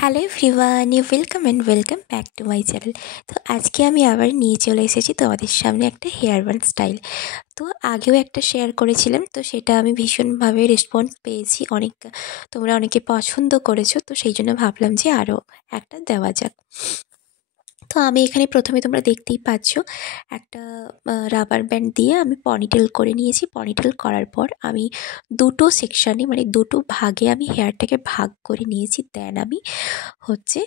Hello everyone, welcome back to my channel. তো আজকে আমি আবার নিয়ে চলে এসেছি তোমাদের সামনে একটা হেয়ার বান স্টাইল। তো আগেও একটা শেয়ার করেছিলাম, তো সেটা আমি ভীষণভাবে রেসপন্স পেয়েছি, তোমরা অনেকে পছন্দ করেছো, তো সেই জন্য ভাবলাম যে আরও একটা দেওয়া যাক। তো আমি এখানে প্রথমে তোমরা দেখতেই পাচ্ছ একটা রাবার ব্যান্ড দিয়ে আমি পনিটেল করে নিয়েছি। পনিটেল করার পর আমি দুটো সেকশানে মানে দুটো ভাগে আমি হেয়ারটাকে ভাগ করে নিয়েছি। দেন আমি হচ্ছে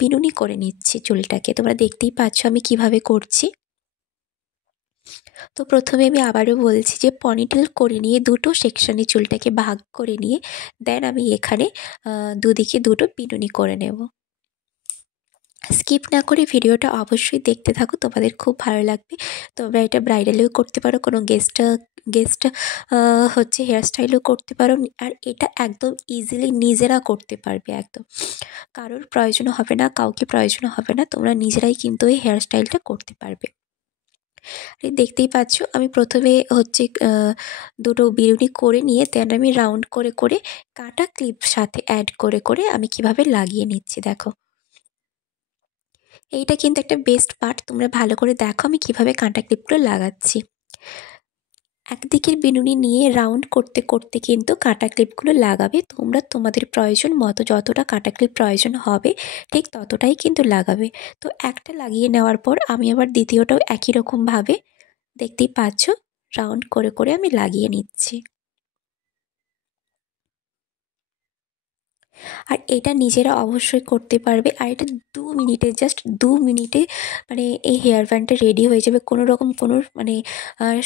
বিনুনি করে নিচ্ছি চুলটাকে। তোমরা দেখতেই পাচ্ছ আমি কিভাবে করছি। তো প্রথমে আমি আবারও বলছি যে পনিটেল করে নিয়ে দুটো সেকশানে চুলটাকে ভাগ করে নিয়ে দেন আমি এখানে দুদিকে দুটো বিনুনি করে নেব। স্কিপ না করে ভিডিওটা অবশ্যই দেখতে থাকো, তোমাদের খুব ভালো লাগবে। তোমরা এটা ব্রাইডালেও করতে পারো, কোনো গেস্ট হচ্ছে হেয়ার স্টাইলও করতে পারো, আর এটা একদম ইজিলি নিজেরা করতে পারবে। একদম কারোর প্রয়োজন হবে না, কাউকে প্রয়োজন হবে না, তোমরা নিজেরাই কিন্তু এই হেয়ার স্টাইলটা করতে পারবে। দেখতেই পাচ্ছ আমি প্রথমে হচ্ছে দুটো বিনুনি করে নিয়ে দেন আমি রাউন্ড করে করে কাটা ক্লিপ সাথে অ্যাড করে করে আমি কিভাবে লাগিয়ে নিচ্ছি। দেখো, এইটা কিন্তু একটা বেস্ট পার্ট, তোমরা ভালো করে দেখো আমি কিভাবে কাঁটা ক্লিপগুলো লাগাচ্ছি। একদিকের বিনুনি নিয়ে রাউন্ড করতে করতে কিন্তু কাঁটা ক্লিপগুলো লাগাবে। তোমরা তোমাদের প্রয়োজন মতো যতটা কাঁটা ক্লিপ প্রয়োজন হবে ঠিক ততটাই কিন্তু লাগাবে। তো একটা লাগিয়ে নেওয়ার পর আমি আবার দ্বিতীয়টাও একই রকমভাবে দেখতেই পাচ্ছ রাউন্ড করে করে আমি লাগিয়ে নিচ্ছি। আর এটা নিজেরা অবশ্যই করতে পারবে। আর এটা 2 মিনিটে, জাস্ট 2 মিনিটে মানে এই হেয়ার ব্যান্ডটা রেডি হয়ে যাবে। কোনো রকম কোনো মানে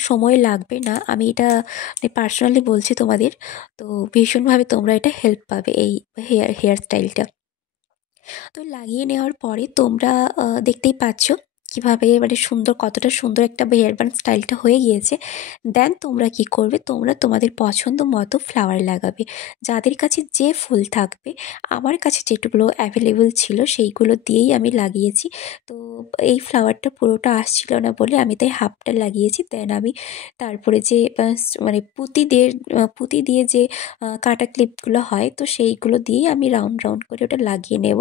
সময় লাগবে না। আমি এটা পার্সোনালি বলছি তোমাদের। তো ভীষণভাবে তোমরা এটা হেল্প পাবে এই হেয়ার স্টাইলটা। তো লাগিয়ে নেওয়ার পরে তোমরা দেখতেই পাচ্ছ কীভাবে মানে কতটা সুন্দর একটা হেয়ার ব্যান্ড স্টাইলটা হয়ে গিয়েছে। দেন তোমরা কি করবে, তোমরা তোমাদের পছন্দ মতো ফ্লাওয়ার লাগাবে। যাদের কাছে যে ফুল থাকবে, আমার কাছে যেগুলো অ্যাভেলেবল ছিল সেইগুলো দিয়েই আমি লাগিয়েছি। তো এই ফ্লাওয়ারটা পুরোটা আসছিল না বলে আমি তাই হাফটা লাগিয়েছি। দেন আমি তারপরে যে মানে পুঁতি দিয়ে যে কাটা ক্লিপগুলো হয়, তো সেইগুলো দিয়েই আমি রাউন্ড রাউন্ড করে ওটা লাগিয়ে নেব।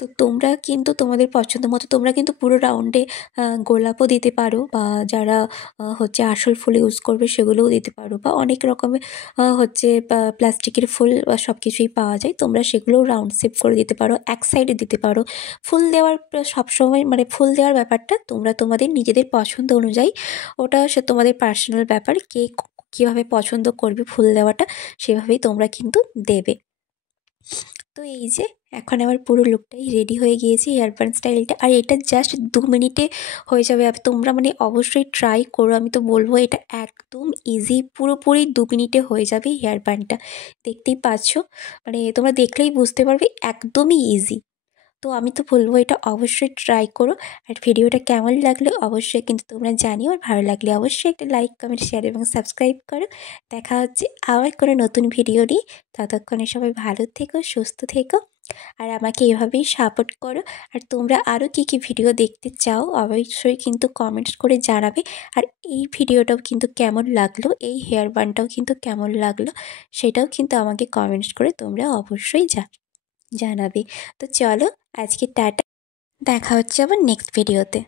তো তোমরা কিন্তু তোমাদের পছন্দ মতো তোমরা কিন্তু পুরো রাউন্ডে গোলাপও দিতে পারো, বা যারা হচ্ছে আসল ফুল ইউজ করবে সেগুলোও দিতে পারো, বা অনেক রকমের হচ্ছে প্লাস্টিকের ফুল সব কিছুই পাওয়া যায়। তোমরা সেগুলোও রাউন্ড শেপ করে দিতে পারো, এক সাইডে দিতে পারো। ফুল দেওয়ার সবসময় মানে ফুল দেওয়ার ব্যাপারটা তোমরা তোমাদের নিজেদের পছন্দ অনুযায়ী, ওটা সে তোমাদের পার্সোনাল ব্যাপার, কে কীভাবে পছন্দ করবে ফুল দেওয়াটা সেভাবেই তোমরা কিন্তু দেবে। তো এই যে এখন আমার পুরো লুকটাই রেডি হয়ে গিয়েছে হেয়ার ব্যান্ড স্টাইলটা। আর এটা জাস্ট 2 মিনিটে হয়ে যাবে। আর তোমরা মানে অবশ্যই ট্রাই করো, আমি তো বলবো এটা একদম ইজি, পুরোপুরি 2 মিনিটে হয়ে যাবে হেয়ার ব্যান্ডটা। দেখতেই পাচ্ছ মানে তোমরা দেখলেই বুঝতে পারবে একদমই ইজি। তো আমি তো বলবো এটা অবশ্যই ট্রাই করো। আর ভিডিওটা কেমন লাগলো অবশ্যই কিন্তু তোমরা জানিও। আর ভালো লাগলে অবশ্যই একটা লাইক, কমেন্ট, শেয়ার এবং সাবস্ক্রাইব করো। দেখা হচ্ছে আবার কোনো নতুন ভিডিও নিয়ে। ততক্ষণে সবাই ভালো থেকো, সুস্থ থেকো, আর আমাকে এভাবেই সাপোর্ট করো। আর তোমরা আরও কী কী ভিডিও দেখতে চাও অবশ্যই কিন্তু কমেন্টস করে জানাবে। আর এই ভিডিওটাও কিন্তু কেমন লাগলো, এই হেয়ার বানটাও কিন্তু কেমন লাগলো সেটাও কিন্তু আমাকে কমেন্টস করে তোমরা অবশ্যই জানাবে। তো চলো আজকে টাটা, দেখা হচ্ছে আবার নেক্সট ভিডিওতে।